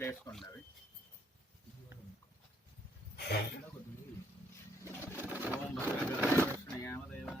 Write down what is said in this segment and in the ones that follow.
ముందు వేసుకోండి అవి ఓం భద్రగణేశ్వరయామదేవాః.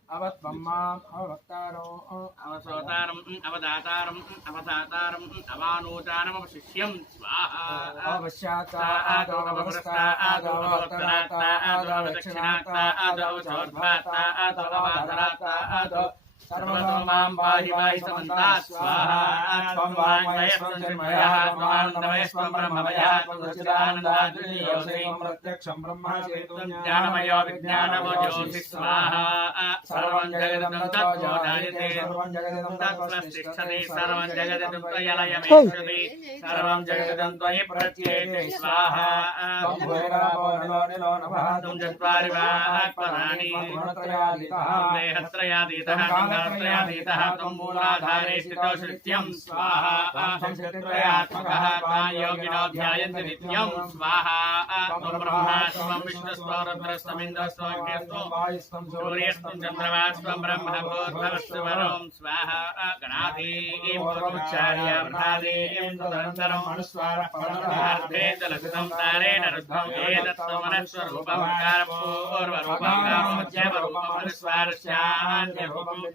మాం అవతారో అవసోతారం అవదాతారం అవధాతారం అవానూతానం అవశిష్యం స్వాహ అవశ్యాత ఆదో అవస్థ ఆదో అవతరాత ఆదో దక్షిణాత ఆదో చోర్భాత ఆదో అవధరాత ఆదో సర్వతో మాం పాహి పాహి సమంతా స్వాహ త్వం వాంగ్మయస్వం చిన్మయః త్వానందమయస్వం బ్రహ్మమయః త్వం సచ్చిదానందాద్వితీయోऽసి ప్రత్యక్షం బ్రహ్మాసేతుం జ్ఞానమయో విజ్ఞానమో జ్యోతి స్వాహ సర్వం జగదం తత్వో జాయతే సర్వం జగదం తత్వస్తిష్టతి సర్వం జగదం త్వయలయమేషతి సర్వం జగదం త్వయి ప్రత్యేతే స్వాహ త్వం భూరాపో నిలో నిలో నమః త్వం చత్వారి వాక్పరాణి గుణత్రయాదితః దేహత్రయాదీతః లింగత్రయాదీతः త్వం మూలాధారే స్థితో శృత్యం స్వాహ. త్వం శక్తిత్రయాత్మకः త్వాం యోగినో ధ్యాయంతి నిత్యం స్వాహ. త్వం బ్రహ్మా త్వం విష్ణుస్త్వం రుద్రస్త్వమింద్రస్త్వం అగ్నిస్త్వం వాయుస్వం సూర్యస్త్వం చంద్రమాస్త్వం బ్రహ్మ భూర్భవస్సు వరం స్వాహ. గణాధీం పూర్వముచ్చార్య వృధాదీం తదనంతరం అనుస్వార భారతే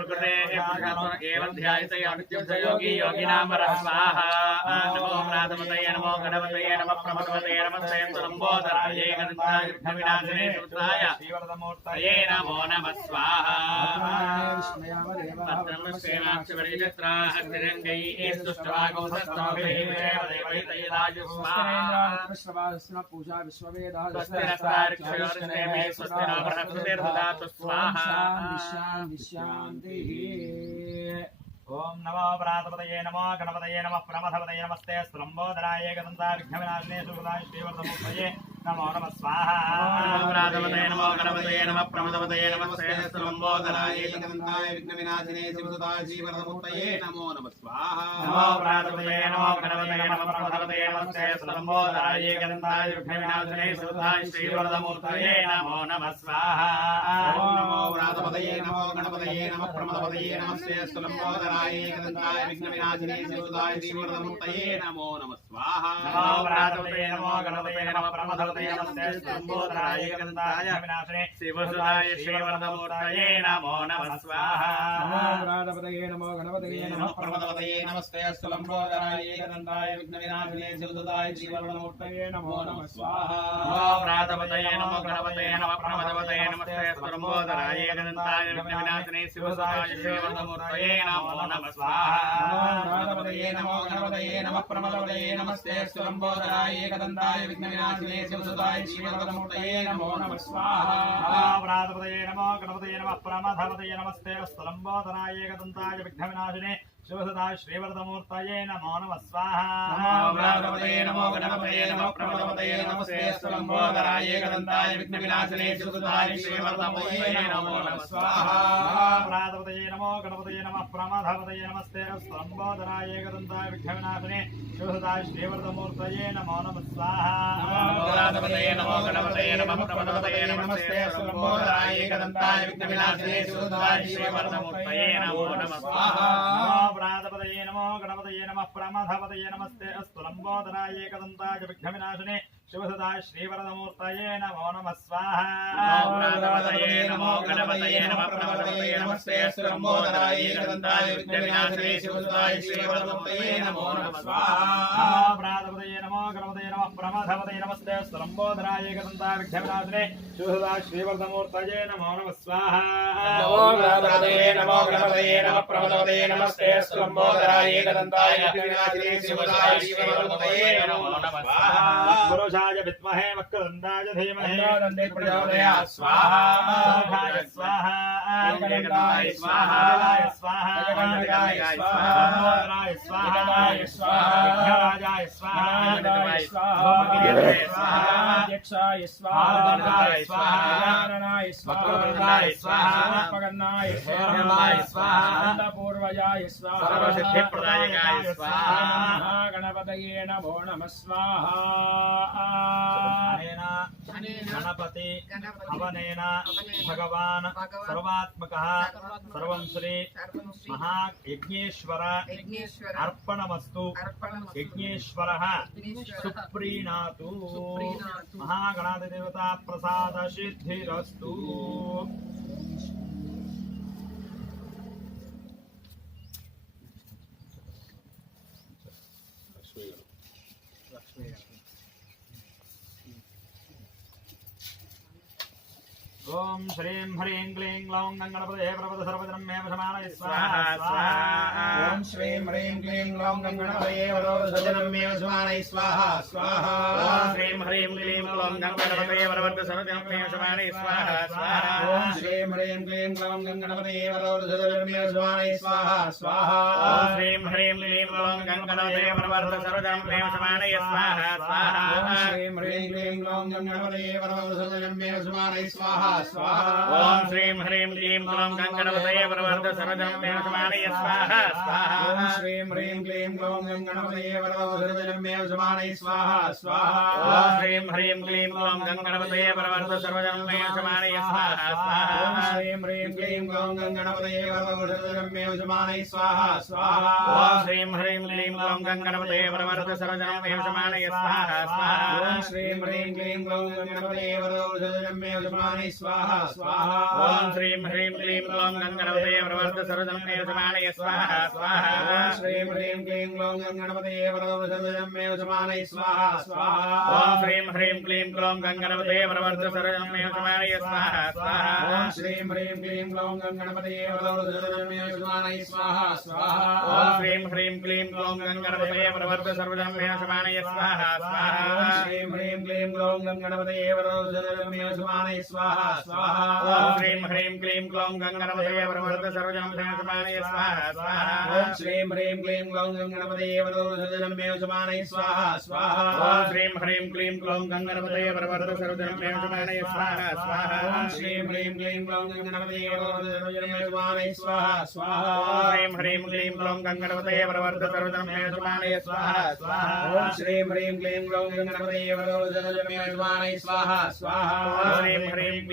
భాజమం దుషధారణం ప్రదం చ వరదం హస్తే విభ్రాణమూషకర్జం యోగి యోగి నామ స్వాహ నమో ప్రాతమతయ నమో గణపతయ నమ ప్రమదవతయ నమస్తే లంబోదరాయ వినాశనే సుతాయ అయే నమో నమ స్వాహ భద్రం స్వాహ పూజా విశ్వాంతి ఓం నమో ప్రాతపతయే నమో గణపతయే నమ ప్రమథపతయే నమస్తే స్లంబోదరాయ గదంతా విఘ్నవినాశనే సుహృదాయ శ్రీవర్ధమూర్తయే నమో నమ స్వాహా ప్రాతపతయ నమో గణపతయ నమ ప్రమదపతయ నమస్తే లంబోదరాయ ఏకదంతాయ విఘ్నవినాశినే శివసుతాయ శ్రీవరదమూర్తయే నమో నమః స్వాహ నమో ప్రాతపతయ నమో గణపతయ నమ ప్రమదపతయ నమస్తే లంబోదరాయ గణంతాయ విఘ్నవినాశనే సుధాయ శ్రీవరదమూర్తయే నమో నమ స్వాహ నమో వ్రాతపదయే నమో గణపతయే నమ ప్రమదపదయే నమస్తే స్థలంబోదరాయ ఏకదంతాయ విఘ్నవినాశినే శివసుతాయ శ్రీవరదమూర్తయే నమో నమః స్వాహ నమో ప్రాతపతయ నమో గణపతయ నమ ప్రమదపతయ శివసుధాయ శ్రీవరదమూర్తయే నమో నమ స్వాహ గణపతయే నమో గణపతయే నమో ప్రమదపదయే నమస్తే స్థలంబోదరాయ ఏకదంతాయ విఘ్నవినాశినే శివసుతాయ శ్రీవరదమూర్తయే నమో నమః స్వాహ ప్రాతపతయ నమో గణపతయ నమ ప్రమదపతయ నమస్తే లంబోదరాయ గణంతాయ విఘ్నవినాశనే శివసుధాయ శ్రీవరదమూర్తయే నమో నమ స్వాహ గణపతయే నమో గణపతయే నమ ప్రమదపదయే నమస్తే స్థలంబోదరాయ ఏకదంతాయ విఘ్నవినాశినే శివసుతాయ శ్రీవరదమూర్తయే నమో నమః. స్వాహ. ప్రాతపతయే నమో గణపతయే నమ ప్రమథపతయే నమస్తే. స్వలంబోధనాయ విఘ్నవినాశినే. శివసదా శ్రీవరదమూర్తయే నమో నమ నమో స్వాహా నమో గణపతయే నమో ప్రమదపతయే నమస్తే స్థలంబోధరాయ ఏకదంతాయ విఘ్నవినాశనే సుఖదాయ శ్రీవర్ధమయే నమో నమః స్వాహా. ప్రాతపతయే నమో గణపతయే నమ ప్రమథపతయే నమస్తే స్తంభోదరాయ ఏకదంతాయ విఘ్నవినాశనే శివసదా శ్రీవరదమూర్తయే నమో నమ స్వాహా. నమో నమో గణపతయే నమో ప్రమదపతయే నమస్తే స్థలంబోధరాయ ఏకదంతాయ విఘ్నవినాశనే సుఖదాయ శ్రీవర్ధమూర్తయే నమో నమః స్వాహా. నమో ప్రాతపతయే నమో గణపతయే నమ ప్రమథపతయే నమస్తే. అస్తు లంబోదరాయ ఏకదంతాయ శివసదా శ్రీవరదమూర్తయే నమో నమ స్వాహా. నమో గణపతయే నమో ప్రమదపతయే నమస్తే. స్థలంబోధరాయ ఏకదంతాయ విఘ్నవినాశనే సుఖదాయ శ్రీవర్ధమూర్తయే నమో నమః స్వాహా. ప్రాతపతయే నమో గణపతయే నమ ప్రమథపతయే నమస్తే. శ్రీవరదమూర్తయే నమో నమ స్వాహా. నమో గణపతయే నమో గణపతయే నమ సుఖదాయ శ్రీవర్ధమూర్తయే నమో నమః స్వాహా. పురుషాయ విద్మహే వక్రదండాయ ధీమహి దండే ప్రచోదయాత్ స్వాహా సుఖాయ స్వాహా ఏకదండాయ స్వాహా ఏకదండాయ స్వాహా ఏకదండాయ స్వాహా దండోదరాయ స్వాహా ఏకదండాయ స్వాహా విఘ్నరాజాయ స్వాహా ఏకదండాయ స్వాహా భోమగిరిధరే స్వాహా అధ్యక్షాయ స్వాహా ఆనందాయ స్వాహా గజాననాయ స్వాహా వక్రతుండాయ స్వాహా పగన్నాయ స్వర్ణమాయ స్వాహా అన్నపూర్వజాయ స్వాహా సర్వసిద్ధిప్రదాయకాయ స్వాహా మహాగణపతయే నమో నమ స్వాహా అనేన గణపతి గణపతి హవనేన హవనేన భగవాన్ భగవాన్ సర్వాత్మక సర్వాత్మకః సర్వం శ్రీ సర్వం శ్రీ మహాయజ్ఞేశ్వర యజ్ఞేశ్వర అర్పణమస్తు అర్పణమస్తు. యజ్ఞేశ్వర యజ్ఞేశ్వరః సుప్రీణాతు సుప్రీణాతు. మహాగణాధిదేవత ప్రసాద సిద్ధిరస్తు ఓం శ్రీం హ్రీం క్లీం గ్లౌం గంగణపదే ప్రపద సర్వజనం మే సమానయ స్వాహ స్వాహ ఓం శ్రీం హ్రీం క్లీం గ్లౌం గంగణపతయే వరోధజనం మే స్వాహై స్వాహా స్వాహా. ఓం శ్రీం హ్రీం క్లీం క్లౌం గణపతయే వరవర్ధ సర్వజనం మే సమానే స్వాహ స్వాహ. ఓం శ్రీం హ్రీం క్లీం గ్లౌం గంగణపతయే వరోధజనం మే స్వాహై స్వాహా స్వాహా. ఓం శ్రీం హ్రీం క్లీం క్లౌం గణపతయే వరవర్ధ సర్వజనం మే సమానే స్వాహ స్వాహ. ఓం శ్రీం హ్రీం క్లీం గ్లౌం గంగణపతయే వరోధజనం మే స్వాహై స్వాహా స్వాహా ఓం శ్రీం హ్రీం క్లీం క్లౌం గణపతయే వరవర్ధ సర్వజనం మే సమానే స్వాహ. స్వాహ. ఓం శ్రీం హ్రీం క్లీం గ్లౌం గంగణపతయే వరోధజనం మే స్వాహై స్వాహా స్వాహా ఓం శ్రీం హ్రీం క్లీం క్లౌం గణపతయే వరవర్ధ సర్వజనం మే సమానే స్వాహ. స్వాహ. ఓం శ్రీం హ్రీం క్లీం గ్లౌం గంగణపతయే వరవర్ధ సర్వజనం మే సమానే స్వాహ. స్వాహ ఓం శ్రీం హ్రీం క్లీం గ్లౌం గణపతయే వరవర్ధజనం మే స్వాహై. స్వాహా స్వాహా ఓం శ్రీం హ్రీం క్లీం క్లౌం గణపతయే వరవర్ధ సర్వజనం మే సమానే స్వాహ. స్వాహ. ఓం శ్రీం హ్రీం క్లీం గ్లౌం గణపతయే వరవర్ధజనం మే స్వాహై స్వాహా. స్వాహా. ఓం శ్రీం హ్రీం క్లీం క్లౌం గణపతయే వరవర్ధ సర్వజనం మే సమానే స్వాహ. స్వాహ ఓం శ్రీం హ్రీం క్లీం గ్లౌం గణపతయే వరవర్ధజనం మే స్వాహై స్వాహా స్వాహా. ఓం శ్రీం హ్రీం క్లీం క్లౌం గణపతయే వరవర్ధ సర్వజనం మే సమానే స్వాహ స్వాహ. ఓం శ్రీం హ్రీం క్లీం గ్లౌం గణపతయే వరవర్ధజనం మే స్వాహై స్వాహా స్వాహా. ఓం శ్రీం హ్రీం క్లీం క్లౌం గణపతయే వరవర్ధ సర్వజనం మే సమానే స్వాహ స్వాహ. ఓం శ్రీం హ్రీం క్లీం గ్లౌం గణపతయే వరవర్ధజనం మే స్వాహై స్వాహా స్వాహా. ఓం శ్రీం హ్రీం క్లీం క్లౌం గణపతయే వరవర్ధ సర్వజనం మే సమానే స్వాహ స్వాహ ఓం శ్రీం హ్రీం క్లీం గ్లౌం గణపతయే వరవర్ధజనం మే స్వాహై స్వాహా స్వాహా ఓం శ్రీం హ్రీం క్లీం క్లౌం గణపతయే వరవర్ధ సర్వజనం మే సమానే స్వాహ స్వాహ ఓం శ్రీం హ్రీం క్లీం గ్లౌం గణపతయే వరవర్ధజనం మే స్వాహై స్వాహా స్వాహా ఓం శ్రీం హ్రీం క్లీం క్లౌం గణపతయే వరవర్ధ సర్వజనం మే సమానే స్వాహ స్వాహ ఓం శ్రీం హ్రీం క్లీం గ్లౌం గణపతయే వరవర్ధజనం మే స్వాహై స్వాహా స్వాహా ఓం శ్రీం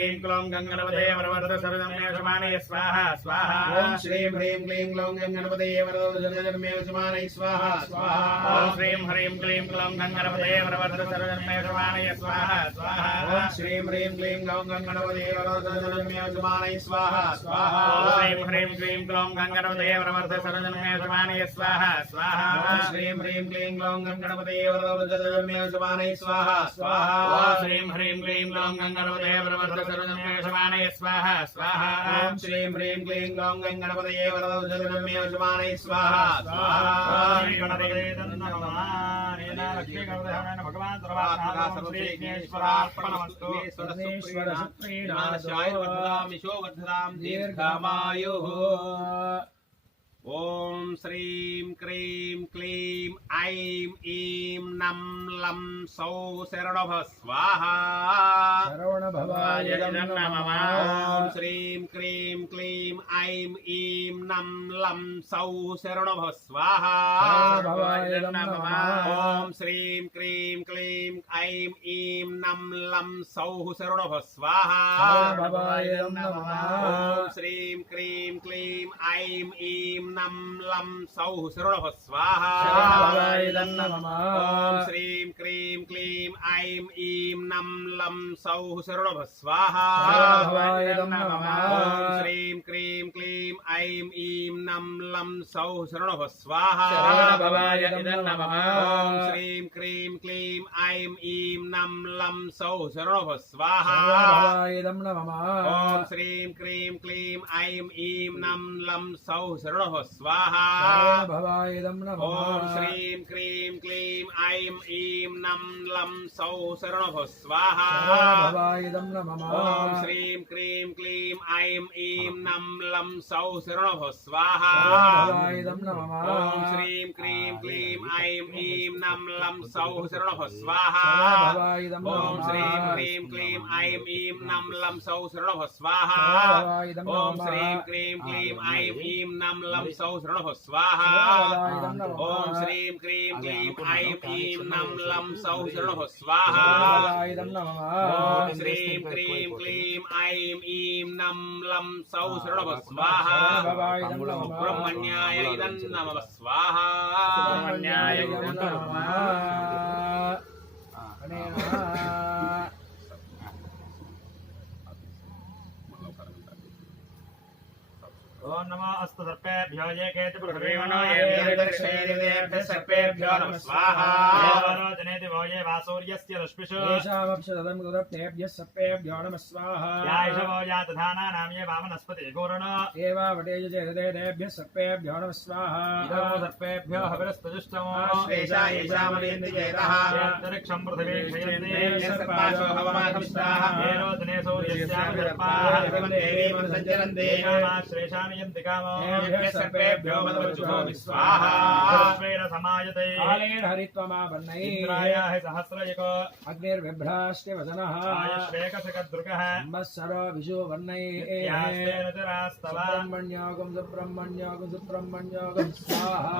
హ్రీం క్లీం క్లౌం గణపతయే వరవర్ధ సర్వజనం మే సమానే స్వాహ స్వాహ ఓం శ్రీం హ్రీం క్లీం గ్లౌం గణపతయే వరవర్ధజనం మే స్వాహై స్వాహా స్వాహా ఓం శ్రీం హ్రీం క్లీం క్లౌం గణపతయే వరవర్ధ సర్వజనం మే సమానే స్వాహ స్వాహ ఓం శ్రీం హ్రీం క్లీం గ్లౌం గణపతయే వరవర్ధజనం మే స్వాహై స్వాహా స్వాహా ఓం శ్రీం హ్రీం క్లీం క్లౌం గణపతయే వరవర్ధ సర్వజనం మే సమానే స్వాహ స్వాహ ఓం శ్రీం హ్రీం క్లీం గ్లౌం గణపతయే వరవర్ధజనం మే స్వాహై. స్వాహా. స్వాహా. ఓం శ్రీ గణపతే తన్నమమానేన లక్ష్మీ గణపతిహరణ భగవాన్ సర్వాత్మక శ్రీ విఘ్నేశ్వరార్పణమస్తు విఘ్నేశ్వర సుప్రీణాయ వర్ధదాం యశో వర్ధదాం దీర్ఘమాయుః. ఓం శ్రీం క్రీం క్లీం ఐం ఈం నం లం సౌ శరణభ స్వాహ. ఓం శ్రీం క్రీం క్లీం ఐం ఈం నం లం సౌ శరణభ స్వాహ. ఓం శ్రీం క్రీం క్లీం ఐం ఈం నం లం సౌ శరణభ స్వాహ. ఓం శ్రీం క్రీం క్లీం ఐం ఈం లం లం సౌ శరణభ స్వాహ. ఓం శ్రీం క్రీం క్లీం ఐం ఈం నం లం సౌ శరణభ స్వాహ. ఓం శ్రీం క్రీం క్లీం ఐం ఈం నం లం సౌ శరణభ స్వాహ. ఓం శ్రీం క్రీం క్లీం ఐం ఈం నం లం సౌ శరణభ స్వాహ. భవాయ నమః ఓం శ్రీం క్రీం క్లీం ఐం ఈం నం లం సౌ శరణభ స్వాహ భవాయ నమః ఓం శ్రీం క్రీం క్లీం ఐం ఈం నం లం సౌ శరణభ స్వాహ భవాయ నమః ఓం శ్రీం క్రీం క్లీం ఐం ఈం నం లం సౌ శరణభ స్వాహ భవాయ నమః ఓం శ్రీం క్రీం క్లీం ఐం ఈం నం లం సౌ శరణభ స్వాహ భవాయ నమః ఓం శ్రీం క్రీం క్లీం ఐం ఈం నం లం సౌ శరణభ స్వాహ ఓం శ్రీం క్రీం క్లీం ఐం ఈం నం లం సౌ శరణభ స్వాహ. భవాయ నమః. ఓం శ్రీం క్రీం క్లీం ఐం ఈం నం లం సౌ శరణభ స్వాహ. భవాయ నమః. బ్రహ్మణ్యాయ ఇదం నమః. స్వాహ. సుబ్రహ్మణ్యాయ నమః. ऋषिभ्यो ये केतु पृथिवीमनो ये सर्पेभ्यो नमः स्वाहा देवनो जनेति वो ये सूर्यस्य दशपिषेषामक्षदं गुरुभ्यः सप्तेभ्यो नमः स्वाहा यायशवो या तथानानां ये वामनस्पते गोरण एवावटेयजेभ्यः सप्तेभ्यो नमः स्वाहा सर्पेभ्यो हविरस्तजुष्टमोक्षं पृथिवीक्षयन्ते सूर्यस्याभिरपासञ्चरन्ते कामाश्रेषानि यन्ति कामो सर्पेभ्यो मदवचुः विस्वाहा समायते हरित्वमापन्नै सहस्र सहस्रयुगो अग्निर्बिभ्राश्च वदनः। आयुष्वेकसकद्रुकः संवत्सरो विशो वर्णैः सुब्रह्मण्योगं स्वाहा।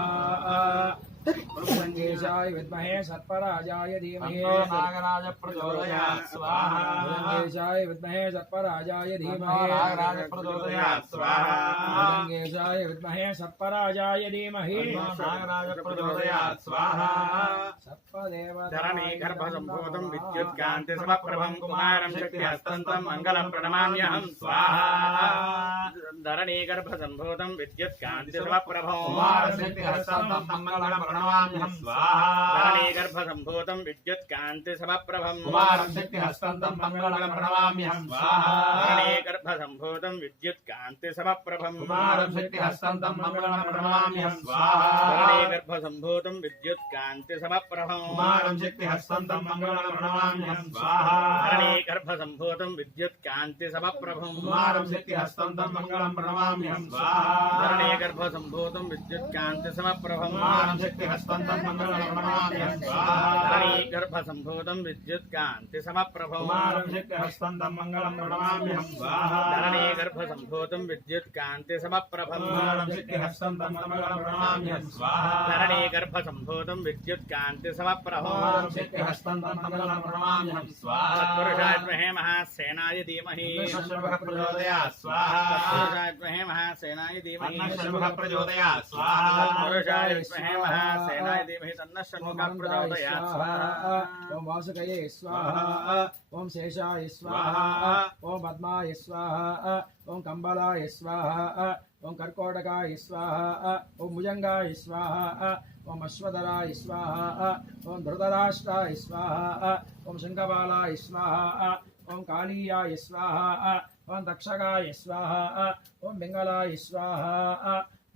ేశాయ విద్మహే సత్పరాజాయ ధీమహే నాగరాజ ప్రచోదయాత్ స్వాహా ేశాయ విద్మహే సత్పరాజాయ ధీమహే నాగరాజ ప్రచోదయాత్ స్వాహా ేశాయ విద్మహే సత్పరాజాయ ధీమహే నాగరాజ ప్రచోదయాత్ స్వాహా సత్పదేవరణీ గర్భసంభూతం విద్యుత్ కాంతి సమప్రభం కుమారం శక్తి హస్తంతం మంగళం ప్రణమామ్యహం స్వాహా ధరణీ గర్భసంభూతం విద్యుత్ కాంతి సమప్రభం కుమారం శక్తి హస్తంతం మంగళం ప్రణమామ్యహం స్వాహా ధరణీ గర్భసంభూతం విద్యుత్కాంతి సమప్రభం కుమారం శక్తి హస్తంతం మంగళం ప్రణమామ్యహం స్వాహా ధరణీ గర్భసంభూతం విద్యుత్కాంతి సమప్రభం కుమారం శక్తి హస్తంతం మంగళం ప్రణమామ్యహం స్వాహా ధరణీ గర్భసంభూతం విద్యుత్కాంతి సమప్రభం కుమారం శక్తి హస్తంతం మంగళం ప్రణమామ్యహం స్వాహా ధరణీ గర్భసంభూతం విద్యుత్కాంతి సమప్రభం కుమారం శక్తి హస్తంతం మంగళం ప్రణమామ్యహం స్వాహా ధరణీ గర్భసంభూతం విద్యుత్కాంతి సమప్రభం కుమారం శక్తి హస్తంతం మంగళం ప్రణమామ్యహం స్వాహా ధరణీ గర్భసంభూతం విద్యుత్కాంతి సమప్రభం కుమారం శక్తి హస్తంతం మంగళం ప్రణమామ్యహం స్వాహా ధరణీ గర్భసంభూతం విద్యుత్కాంతి సమప్రభం కుమారం శక్తి హస్తంతం మంగళం ప్రణమామ్యహం స్వాహా తత్పురుషాత్మహే మహాసేనాయ ధీమహి శర్వః ప్రచోదయాత్ స్వాహా తత్పురుషాత్మహే మహాసేనాయ ధీమహి శర్వః ప్రచోదయాత్ స్వాహా తత్పురుషాయ విద్మహే మహాసేనాయ ధీమహి తన్నః షణ్ముఖः ప్రచోదయాత్ స్వాహా ఓం వాసుకయే స్వాహ ఓం శేషాయ స్వాహ ఓం పద్మాయ స్వాహ ఓం కంబలాయ స్వాహ ఓం కర్కోటకాయ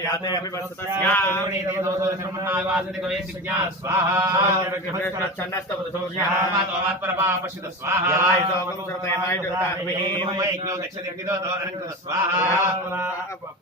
याते अपि वसतस्या स्वाहा चन्नस्तपदशोषः मातोमात्परमा पश्यत स्वाहा यवायतो गुरुकृतेमाय जगताभिः मम यज्ञो गच्छति स्वाहा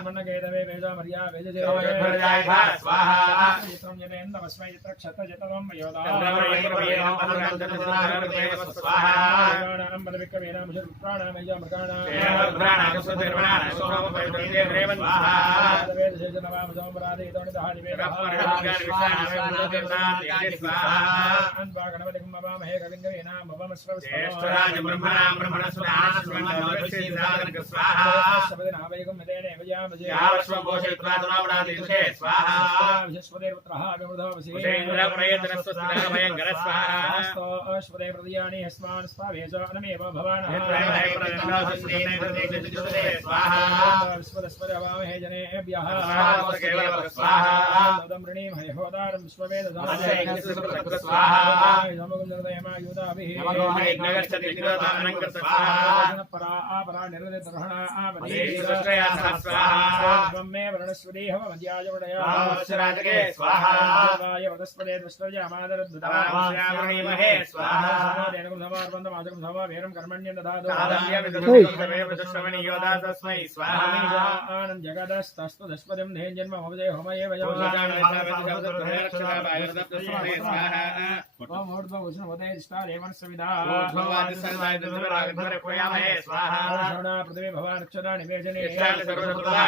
విష్ణువాయ దేవి సంతం భవతే స్వాహా ఇదం నమః ఆప్యాయ సుసవేదదేవ సోమకృష్ణేం భవాయ సంగరయతే స్వాహా ఇదం నమః అప్సమే సోమా ప్రవేదంత విశ్వాన్ భేషజాగ్యం భమామశ్చ విశ్వేశ్వరి స్వాహా ఇదం నమః గౌరీర్మాయ సల్లాండక్షతే గౌరీర్వదే శాంతుస్వదే అష్టావదేనోదే భూషి సహస్రారామరేభ్యో నమః స్వాహా ఇది పట్నం పెట్టి స్వాహా గ్రహ ఇదం నమః ఇదం నమః విష్ణుర్జక్రమే త్రేధానృతమూఢమస్య వాగుసరే స్వాహా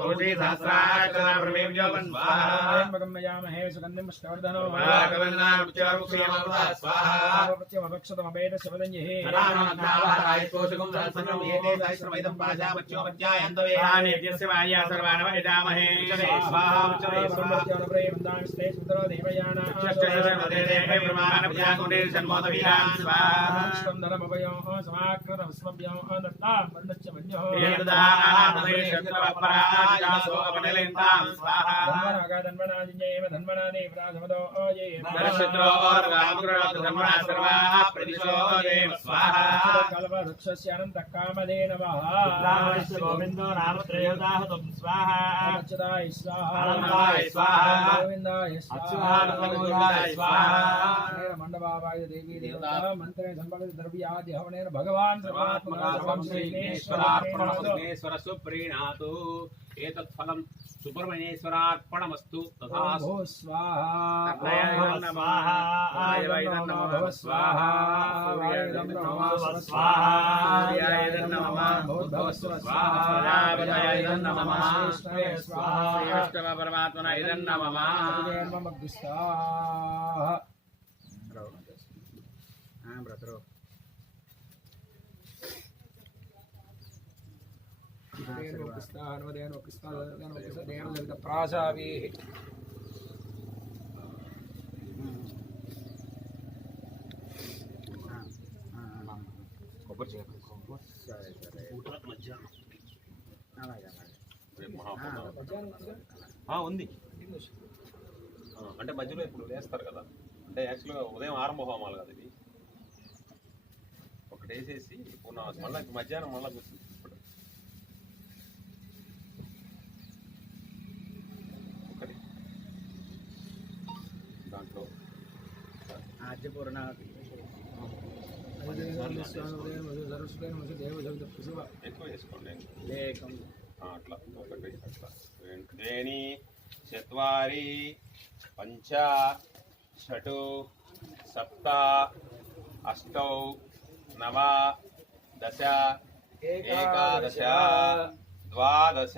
कोटि सहस्राकृतप्रमेम जपन्। स्वाहा भगं नयामहे सुगन्धिं स्वर्धनो भगवन्नामुच्चारुक्षयमभवत् स्वाहा प्रत्यमभक्षतमभेद शवदन्ये नानानाथावहराय कोशकं सहस्रं येते सहस्रमिदं पाजावच्यो पत्यायन्तवे हानि यस्य माया सर्वानव यदामहे स्वाहा। उच्चरे सम्मत्यानुप्रे वन्दामि स्ते सुन्दरो देवयाना चष्टे देवे प्रमाणप्रजा कोटे सन्मोदवीरान् स्वाहा स्तन्दनमभयोः समाक्र ద్విపదీ గోవిందో నామ త్రయోదాహతం స్వాహ. గోవిందాయ స్వాహ మండపాయ దేవీ దేవత మంత్రే సంపద ద్రవ్యాది హవనేన భగవాన్ సర్వాత్మకా స్వం శ్రీ విఘ్నేశ్వరార్పణమస్తు విఘ్నేశ్వర సుప్రీణాతు ఏతత్ ఫలం సుబ్రహ్మణ్యేశ్వరార్పణమస్తు తథాస్తు స్వాహ ఓం స్వాహ. వాయువైదం నమః స్వాహ. నమః స్వాహ. నమః స్వాహ. ప్రజాపతయైదం నమః. శ్రేష్ఠాయ స్వాహ శ్రీవిష్ణవ పరమాత్మన ఇదం నమః జన్మమగ్నిస్తాః ప్రాసావి రేపు మహాప్రసాదం. ఆ, ఉంది అంటే మధ్యలో ఇప్పుడు వేస్తారు కదా అంటే యాక్చువల్గా ఉదయం ఆరంభ హోమాలు కదా ఇది ఒకటి వేసేసి మళ్ళీ మధ్యాహ్నం మళ్ళీ కూర్చుంది ఇప్పుడు ఒకటి దాంట్లో ఎక్కువ వేసుకోండి అట్లా ఒకటి అట్లా త్రీణి చత్వారి పంచ షటు సప్త అష్టౌ నవ దశ ఏకాదశ ద్వాదశ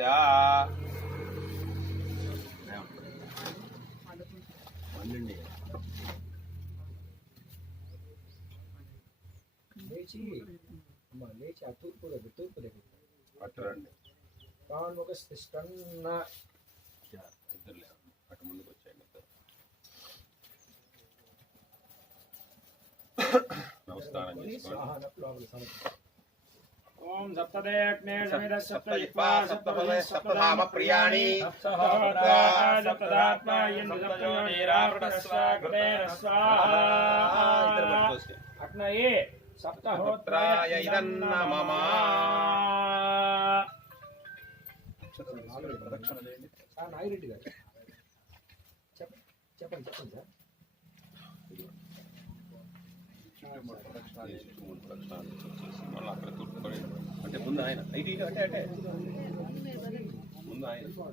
లేచి అమ్మ లేచి ఆ తూర్పు దగ్గర తూర్పు దగ్గర పట్టురండి పావన్ముఖ స్థిష్టన్న ఇద్దరు లేరు అటు ముందుకు వచ్చేయండి ఇద్దరు నమస్కారం చేసుకోండి ఓం సమిద సప్తధామ ప్రియాణి సప్తహోత్రా సప్తదాత్మా స్వాహా అగ్నయే సప్తహోత్రాయ ఇదన్న మమ. నాగిరెడ్డి గారు చెప్ప- చెప్పండి చెప్పండి సార్ అంటే ముందు ఆయన ఐటీ అంటే అంటే ముందు ఆయన ఇప్పుడు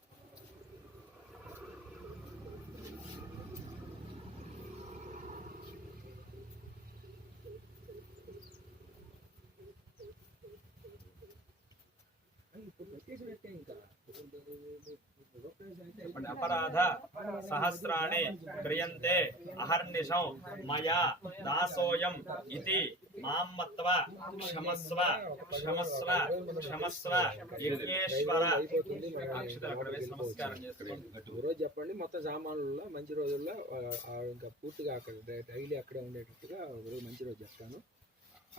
అపరాధ సహస్రాణి క్రియంతే అహర్నిశం మయా దాసోయం ఇది మామ్మత్వ క్షమస్వ క్షమస్వ క్షమస్వ యజ్ఞేశ్వర నమస్కారం చేసుకోండి। రోజు చెప్పండి మొత్తం సామాన్లలో మంచి రోజుల్లో ఇంకా పూర్తిగా అక్కడ డైలీ అక్కడే ఉండేటట్టుగా రోజు మంచి రోజు చెప్తాను.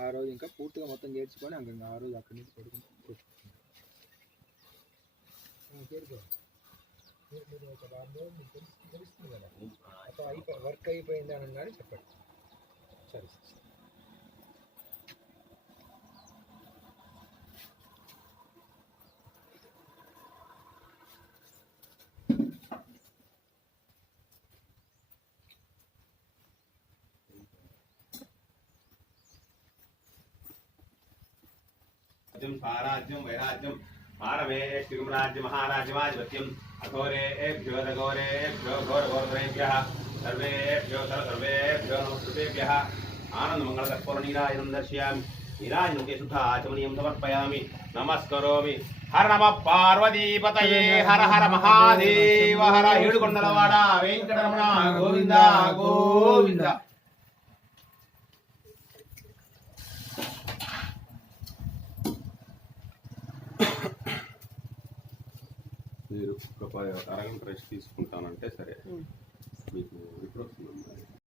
ఆ రోజు ఇంకా పూర్తిగా మొత్తం చేర్చుకొని ఇంకా ఆ రోజు అక్కడి నుంచి పడుకుంటాం. మీరు ఒక వారం రోజులు మీకు తెలుసు- తెలుస్తుంది కదా మొత్తం అయిపో వర్క్ అయిపోయింది అని కానీ చెప్పండి సరే సరే రాజ్యం పారమే శ్రీరాజ్య మహారాజ్యమాధిపత్యం అఘోరేభ్యో దఘోరేభ్యో ఘోరఘోరధరేభ్య సర్వేభ్యో సర్వేభ్యో నమస్కృతేభ్య ఆనందమంగళకర్పూర్ణీరాజనం దర్శయామి నీరాజనం కేశుద్ధాచమనీయం సమర్పయామి నమస్కరోమి హర నమ పార్వతీపతయే హర హర మహాదేవ హర ఏడుకొండలవాడ వెంకటరమణ గోవింద గోవింద తీసుకుంటానంటే సరే.